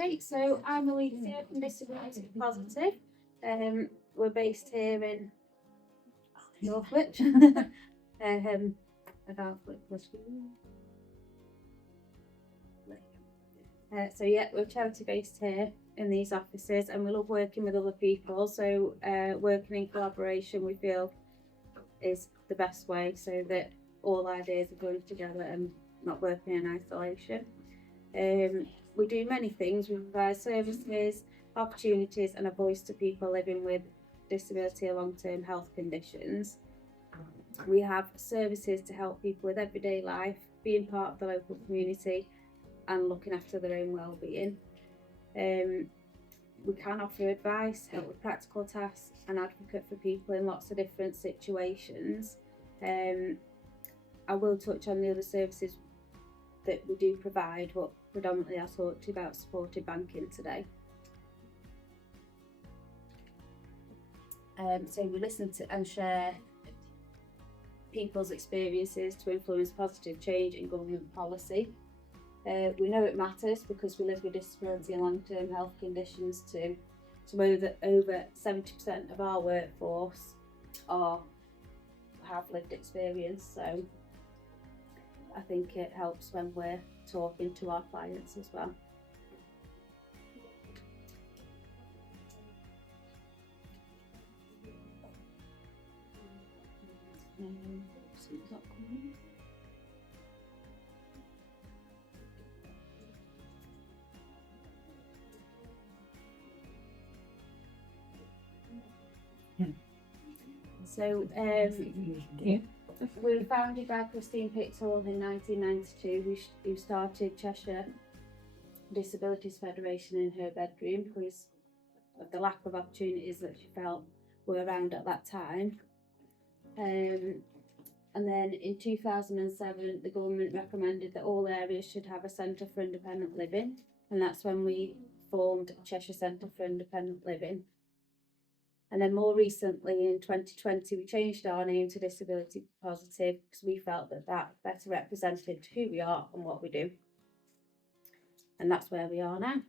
Okay, so I'm Alicia from Disability Positive. We're based here in Northwich. I can't flip the screen. So yeah, we're charity based here in these offices, and we love working with other people. So working in collaboration, we feel, is the best way, so that all ideas are going together and not working in isolation. We do many things. We provide services, opportunities, and a voice to people living with disability or long-term health conditions. We have services to help people with everyday life, being part of the local community and looking after their own well-being. We can offer advice, help with practical tasks, and advocate for people in lots of different situations. I will touch on the other services that we do provide, but predominantly I'll talk to you about supported banking today. So we listen to and share people's experiences to influence positive change in government policy. We know it matters because we live with disability and long-term health conditions too. So over 70% of our workforce have lived experience, so I think it helps when we're talking to our clients as well. So we were founded by Christine Pictall in 1992, who started Cheshire Disabilities Federation in her bedroom because of the lack of opportunities that she felt were around at that time. And then in 2007, the government recommended that all areas should have a centre for independent living, and that's when we formed Cheshire Centre for Independent Living. And then more recently, in 2020, we changed our name to Disability Positive because we felt that that better represented who we are and what we do. And that's where we are now.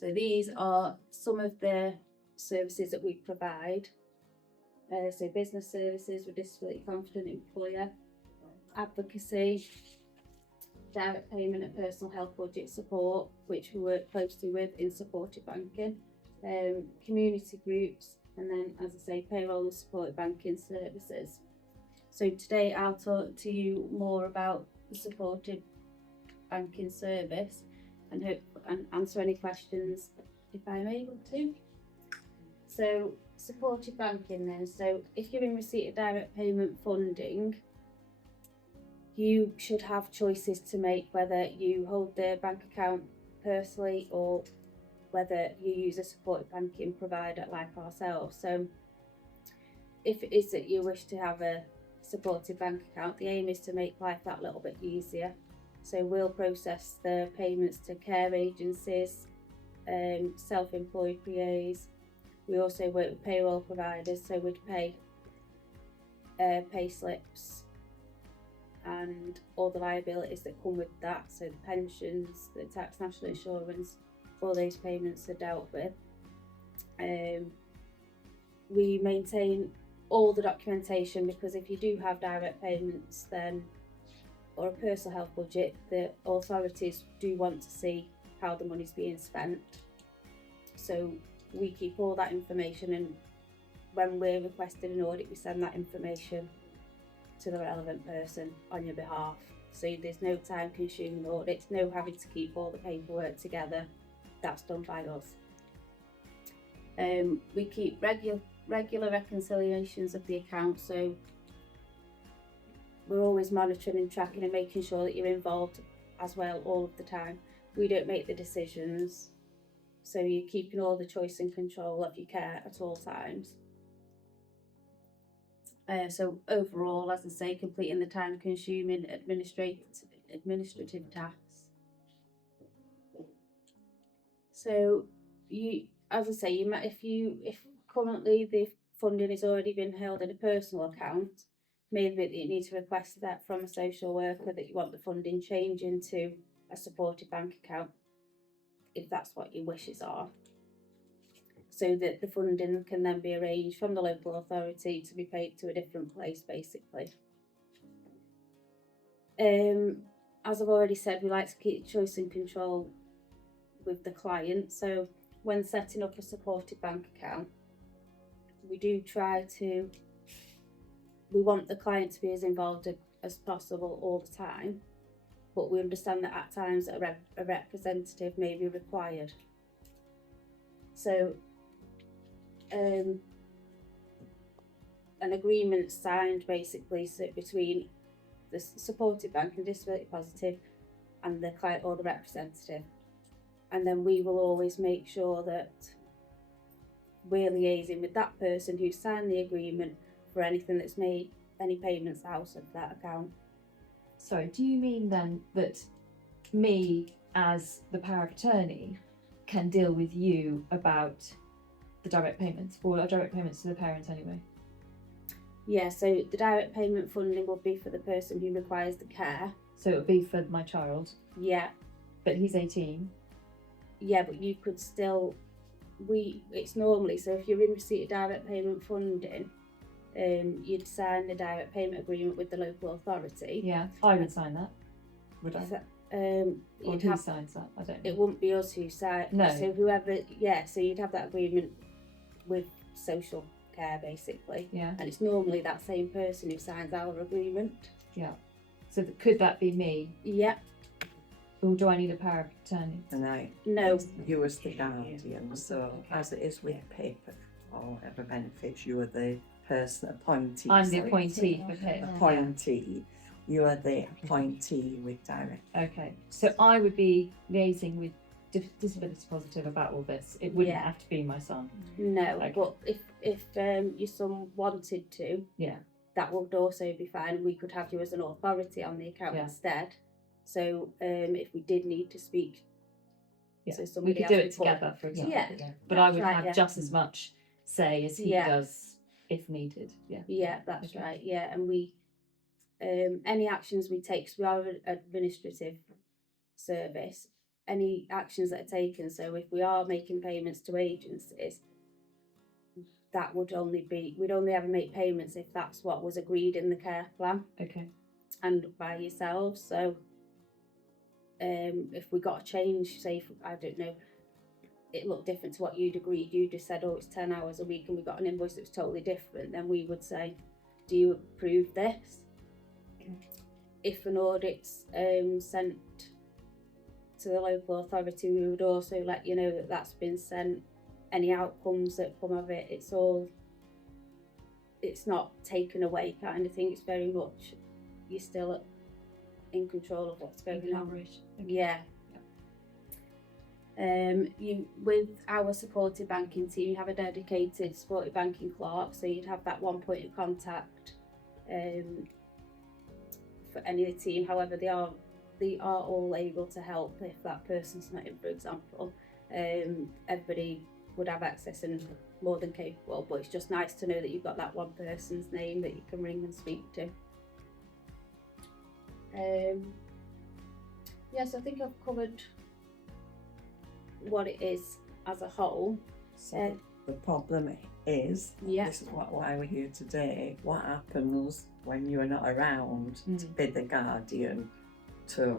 So these are some of the services that we provide. So business services with disability confident employer, advocacy, direct payment and personal health budget support, which we work closely with in supported banking, community groups, and then, as I say, payroll and supported banking services. So today I'll talk to you more about the supported banking service and answer any questions if I'm able to. So supported banking then, so if you're in receipt of direct payment funding, you should have choices to make whether you hold the bank account personally or whether you use a supported banking provider like ourselves. So if it is that you wish to have a supported bank account, the aim is to make life that little bit easier. So we'll process the payments to care agencies, self-employed PAs. We also work with payroll providers, so we'd pay pay slips and all the liabilities that come with that, so the pensions, the tax, national insurance, all those payments are dealt with. We maintain all the documentation because if you do have direct payments then, or a personal health budget, the authorities do want to see how the money's being spent. So we keep all that information, and when we're requested an audit, we send that information to the relevant person on your behalf. So there's no time consuming audits, no having to keep all the paperwork together. That's done by us. We keep regular reconciliations of the account, so we're always monitoring and tracking and making sure that you're involved as well all of the time. We don't make the decisions, so you're keeping all the choice and control of your care at all times. So overall, as I say, completing the time-consuming administrative tasks. So you, as I say, if currently the funding has already been held in a personal account, maybe that you need to request that from a social worker that you want the funding change into a supported bank account, if that's what your wishes are, so that the funding can then be arranged from the local authority to be paid to a different place, basically. As I've already said, we like to keep choice and control with the client. So when setting up a supported bank account, we do try to, we want the client to be as involved as possible all the time, but we understand that at times a representative may be required. So an agreement signed basically between the supported bank and disability positive and the client or the representative, and then we will always make sure that we're liaising with that person who signed the agreement for anything that's made any payments out of that account. Sorry, do you mean then that me as the power of attorney can deal with you about the direct payments, or direct payments to the parent anyway? Yeah, so the direct payment funding will be for the person who requires the care. So it would be for my child? Yeah. But he's 18? Yeah, but you could still, it's normally, so if you're in receipt of direct payment funding, you'd sign the direct payment agreement with the local authority. Yeah, I would sign that. Would I? Or who signs that? I don't know. It wouldn't be us who sign. No. So whoever, yeah, so you'd have that agreement with social care, basically. Yeah. And it's normally that same person who signs our agreement. Yeah. So could that be me? Yeah. Or do I need a power of attorney? No. You as the guardian, so as it is with paper or whatever benefits, you are the person appointee. I'm the appointee for PIP. Appointee. You are the appointee with direct. Okay. So I would be liaising with disability positive about all this. It wouldn't have to be my son. No, Okay. but if your son wanted to, yeah, that would also be fine. We could have you as an authority on the account instead. So if we did need to speak, so we could do it together, for example. Yeah. But I would have just as much say as he does if needed. Yeah. Yeah, that's right. Yeah, and we any actions we take, because we are an administrative service, any actions that are taken, so if we are making payments to agencies, that would only be, we'd only ever make payments if that's what was agreed in the care plan. Okay. And by yourselves. So if we got a change, say, I don't know, it looked different to what you'd agreed, you just said, oh, it's 10 hours a week, and we got an invoice that was totally different, then we would say, do you approve this? Okay. If an audit's sent to the local authority, we would also let you know that that's been sent. Any outcomes that come of it, it's not taken away kind of thing. It's very much, you're still in control of what's going on. Okay. Yeah. You, with our supported banking team, you have a dedicated supported banking clerk, so you'd have that one point of contact for any of the team. However, they are all able to help if that person's not in, for example. Everybody would have access and more than capable, but it's just nice to know that you've got that one person's name that you can ring and speak to. Yes, I think I've covered what it is as a whole. So the problem is, this is why we're here today, what happens when you are not around to be the guardian, to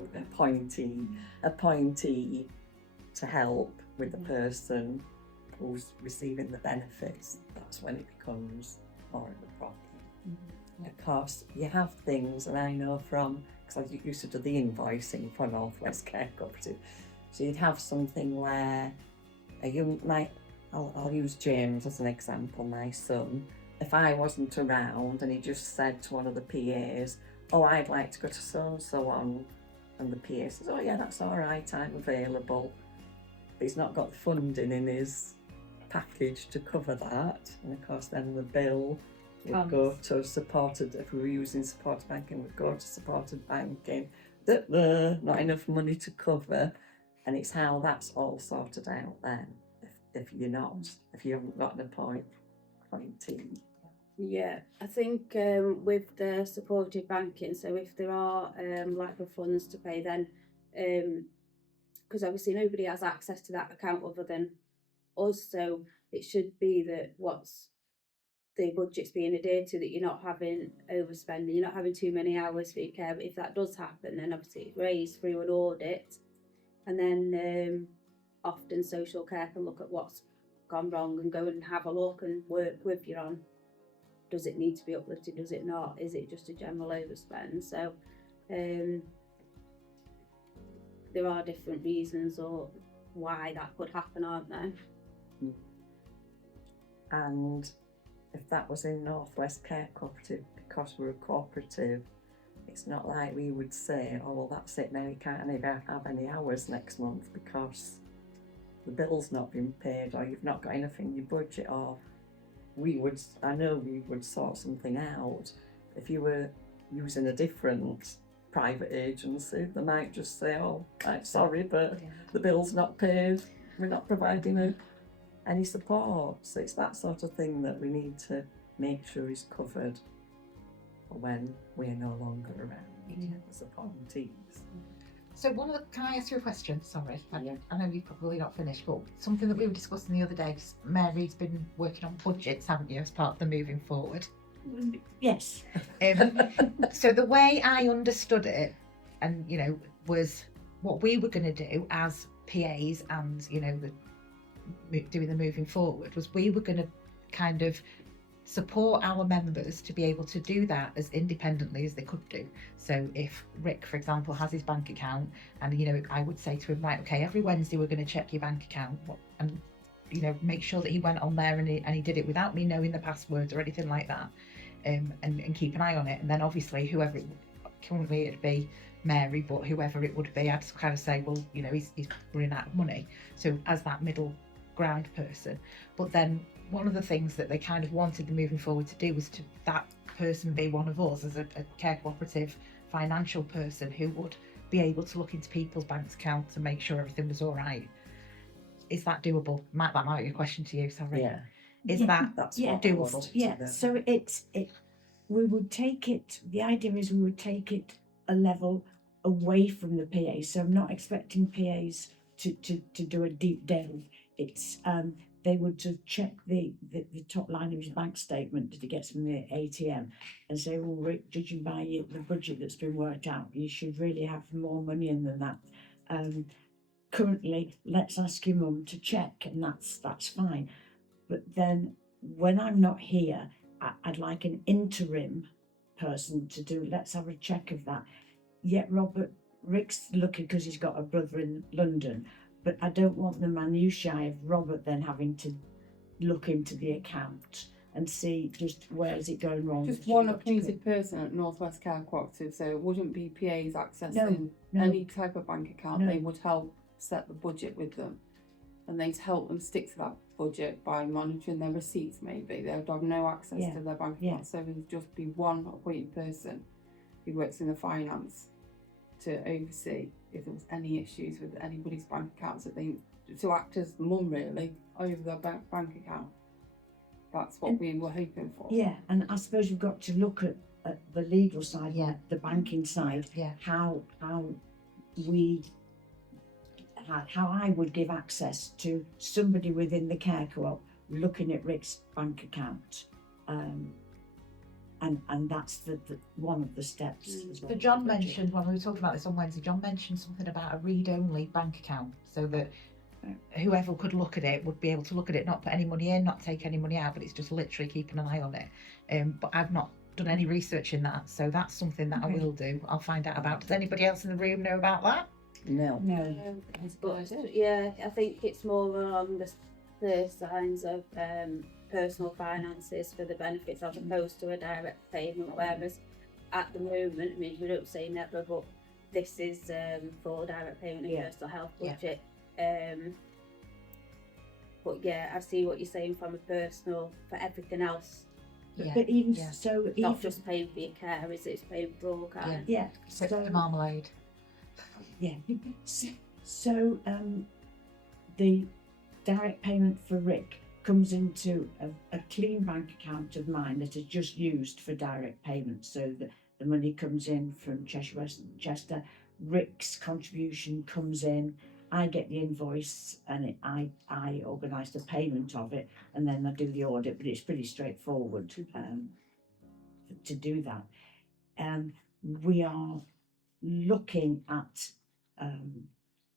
appointee to help with the person who's receiving the benefits. That's when it becomes more of a problem. Of course, you have things, and I know from, because I used to do the invoicing for North West Care Co-Operative, so you'd have something where I'll use James as an example, my son. If I wasn't around and he just said to one of the PAs, oh, I'd like to go to so-and-so on, and the PA says, oh yeah, that's all right, I'm available. But he's not got the funding in his package to cover that, and of course then the bill would go to supported, if we were using supported banking, would go to supported banking, not enough money to cover, and it's how that's all sorted out then, if you haven't got an appointee. Yeah, I think with the supported banking, so if there are lack of funds to pay, then because obviously nobody has access to that account other than us, so it should be that what's the budget's being adhered to, that you're not having overspending, you're not having too many hours for your care. But if that does happen, then obviously it's raised through an audit, and then often social care can look at what's gone wrong and go and have a look and work with you on, does it need to be uplifted, does it not, is it just a general overspend? So there are different reasons or why that could happen, aren't there? And if that was in Northwest Care Cooperative, because we're a cooperative, it's not like we would say, oh well, that's it now, you can't have any hours next month because the bill's not been paid, or you've not got enough in your budget, or I know we would sort something out. If you were using a different private agency, they might just say, oh, I'm sorry, but the bill's not paid, we're not providing any support. So it's that sort of thing that we need to make sure is covered when we're no longer around as appointees. So can I ask you a question? Sorry, Yeah. I know you've probably not finished, but something that we were discussing the other day, 'cause Mary's been working on budgets, haven't you, as part of the moving forward? Yes. So the way I understood it, and was what we were going to do as PAs and doing the moving forward, was we were going to kind of support our members to be able to do that as independently as they could do. So if Rick, for example, has his bank account, and I would say to him, right, okay, every Wednesday we're going to check your bank account, and make sure that he went on there and he did it without me knowing the passwords or anything like that, and keep an eye on it. And then obviously whoever currently it'd be Mary, but whoever it would be, I'd kind of say, well, he's running out of money, so as that middle ground person. But then one of the things that they kind of wanted the moving forward to do was to that person be one of us as a care cooperative financial person who would be able to look into people's bank accounts and make sure everything was all right. Is that doable? That might be a question to you, sorry. Yeah. Is That's yeah, what doable? Yeah, so we would take it, the idea is we would take it a level away from the PA. So I'm not expecting PAs to do a deep delve. It's they would just check the top line of his bank statement that he gets from the ATM and say, well, Rick, judging by the budget that's been worked out, you should really have more money in than that. Currently, let's ask your mum to check, and that's fine. But then when I'm not here, I'd like an interim person to do, let's have a check of that. Yet Rick's lucky because he's got a brother in London, but I don't want the minutiae of Robert then having to look into the account and see just where is it going wrong. Just one appointed person at Northwest Care Cooperative, so it wouldn't be PAs accessing any type of bank account. They would help set the budget with them, and they'd help them stick to that budget by monitoring their receipts. Maybe they would have no access to their bank account, so it would just be one appointed person who works in the finance to oversee if there was any issues with anybody's bank accounts, to act as mum really over their bank account. That's what we were hoping for. Yeah, and I suppose we've got to look at the legal side, the banking side, how I would give access to somebody within the care co-op looking at Rick's bank account, and that's the one of the steps as well. But John mentioned, when we were talking about this on Wednesday, John mentioned something about a read-only bank account, so that whoever could look at it would be able to look at it, not put any money in, not take any money out, but it's just literally keeping an eye on it. But I've not done any research in that, so that's something that I will do. I'll find out about. Does anybody else in the room know about that? No. But yeah, I think it's more along the signs of personal finances for the benefits as opposed to a direct payment, whereas at the moment, I mean, we don't say never, but this is for direct payment and personal health budget. But yeah, I see what you're saying from a personal for everything else. But even not just paying for your care, is it? It's paying for all kinds. So the marmalade. So the direct payment for Rick, comes into a clean bank account of mine that is just used for direct payments. So the money comes in from Cheshire West and Chester. Rick's contribution comes in. I get the invoice and I organise the payment of it, and then I do the audit. But it's pretty straightforward to do that. We are looking at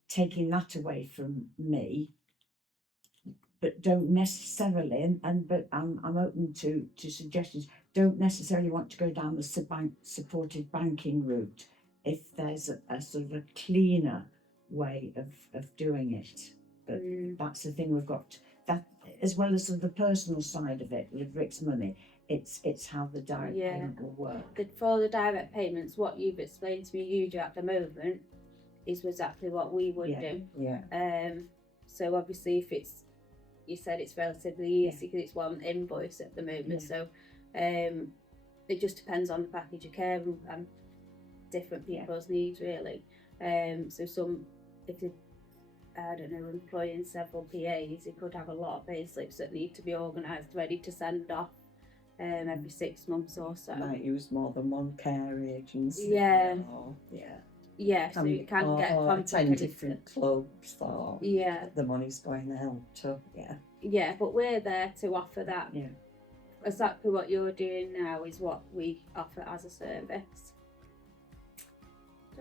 taking that away from me, but don't necessarily, but I'm open to suggestions. Don't necessarily want to go down the supported banking route if there's a sort of a cleaner way of doing it. But that's the thing, we've got that, as well as sort of the personal side of it with Rick's money. It's how the direct payment will work. For the direct payments, what you've explained to me you do at the moment is exactly what we would do. Yeah. So obviously, if you said it's relatively easy because it's one invoice at the moment. So it just depends on the package of care and different people's needs really. So some, if they, I don't know, employing several PAs, it could have a lot of pay slips that need to be organised, ready to send off every 6 months or so. Might use more than one care agency. Yeah. Or, So you can get or 10 complicated. different clubs, or the money's going out to. Yeah, but we're there to offer that. Yeah. Exactly what you're doing now is what we offer as a service.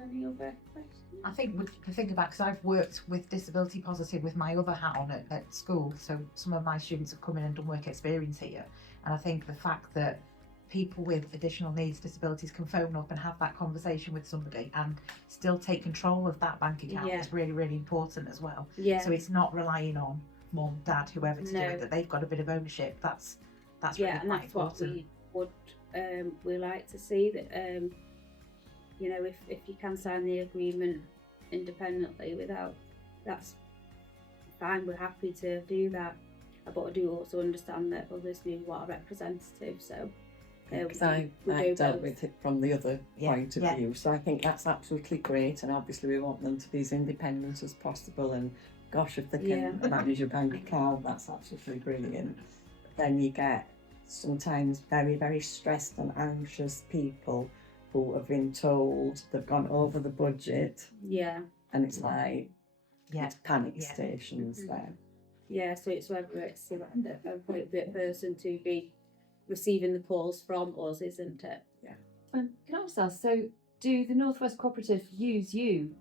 Any other questions? I think to think about, because I've worked with Disability Positive with my other hat on at school, so some of my students have come in and done work experience here, and I think the fact that people with additional needs, disabilities can phone up and have that conversation with somebody and still take control of that bank account is really, really important as well. Yeah. So it's not relying on mum, dad, whoever to do it, that they've got a bit of ownership. That's really and that's important. what we like to see, that you know, if you can sign the agreement independently without, that's fine, we're happy to do that. But I do also understand that others need what a representative, so Because I dealt with it from the other point of view, so I think that's absolutely great, and obviously we want them to be as independent as possible, and gosh, if they can manage a bank account, that's absolutely brilliant. But then you get sometimes very, very stressed and anxious people who have been told they've gone over the budget, and it's like it's panic stations there. Yeah, so it's whether it's the appropriate person to be receiving the calls from us, isn't it? Can I also ask, so do the Northwest Co-Operative use you,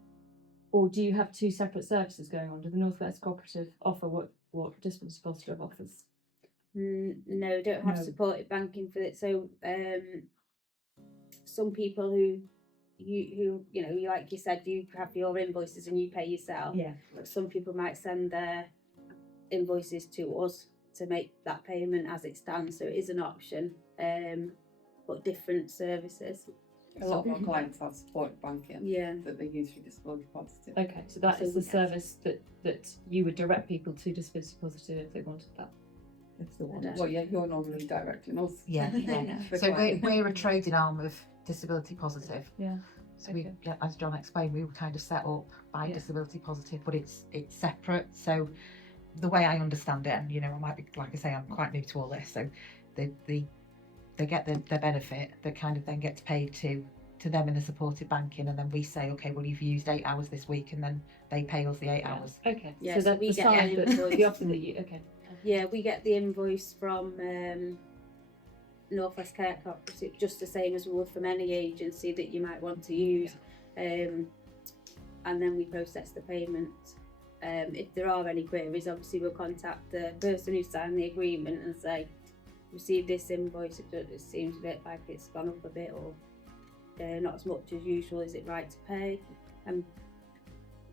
or do you have two separate services going on? Do the Northwest Co-Operative offer what Disability Positive offers? No, don't have supported banking for it. So some people who you know, like you said, you have your invoices and you pay yourself. Some people might send their invoices to us to make that payment as it stands, so it is an option, but different services. A lot of our clients have supported banking that they use for Disability Positive. Okay, so that is the service that you would direct people to Disability Positive if they wanted that. If they wanted. Well, you're normally directing us. So we're a trading arm of Disability Positive. So we, as John explained, we were kind of set up by Disability Positive, but it's separate. So the way I understand it, and I might be, like I say, I'm quite new to all this, so they get their benefit that kind of then gets paid to them in the supported banking, and then we say, okay, well, you've used 8 hours this week, and then they pay us the 8 hours. Okay, so that we the get side the that invoice. the offer that you we get the invoice from Northwest Care Cooperative, just the same as we would from any agency that you might want to use, and then we process the payment. If there are any queries, obviously we'll contact the person who signed the agreement and say, received this invoice, it seems a bit like it's gone up a bit, or not as much as usual, is it right to pay? And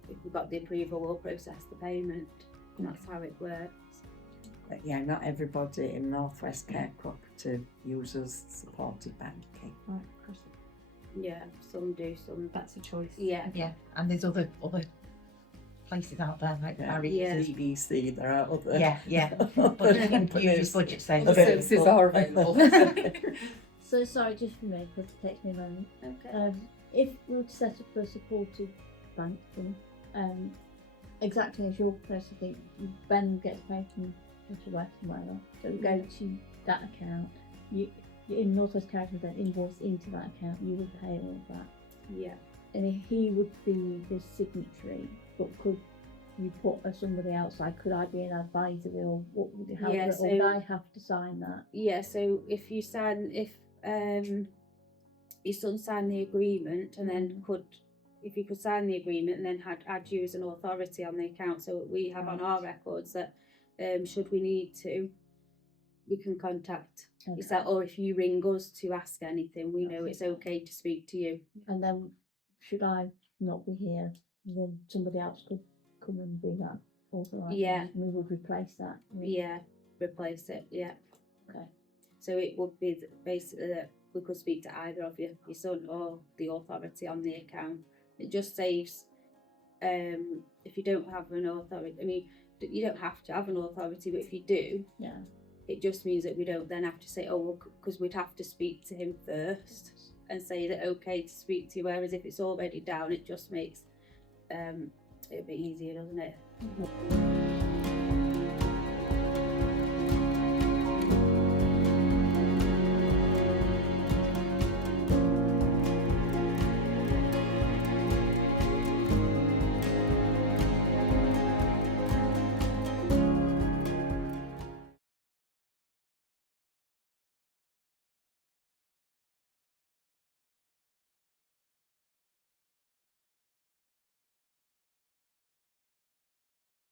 if we've got the approval, we'll process the payment, and that's how it works. But not everybody in Northwest Care Cooperative uses supported banking. Right, Some do, some. that's a choice. And there's other places out there like Barry. CBC, there are other. Use budget savings. Other services are available. So sorry, just for me, because it takes me a moment. Okay. If we were to set up a supported banking, exactly as your place, I think Ben gets paid from if you work somewhere else. So go to that account. You in Northwest Character then invoice into that account. You would pay all of that, Yeah. and he would be the signatory. But could you put somebody else? Like, could I be an advisor, or what would it? How Yeah, or would so- I have to sign that? Yeah, so if your son signed the agreement and then if you could sign the agreement and then add you as an authority on the account, so we have on our records that should we need to, we can contact yourself, or if you ring us to ask anything, we know it's okay to speak to you. And then, should I not be here, then somebody else could come and be that authorised. Yeah. We would replace that. Yeah, replace it. Yeah. Okay. So it would be basically that we could speak to either of you, your son or the authority on the account. It just saves, if you don't have an authority, I mean, you don't have to have an authority, but if you do, Yeah. it just means that we don't then have to say, oh, well, because we'd have to speak to him first and say, is it okay to speak to you? Whereas if it's already down, it just makes it a bit easier, doesn't it?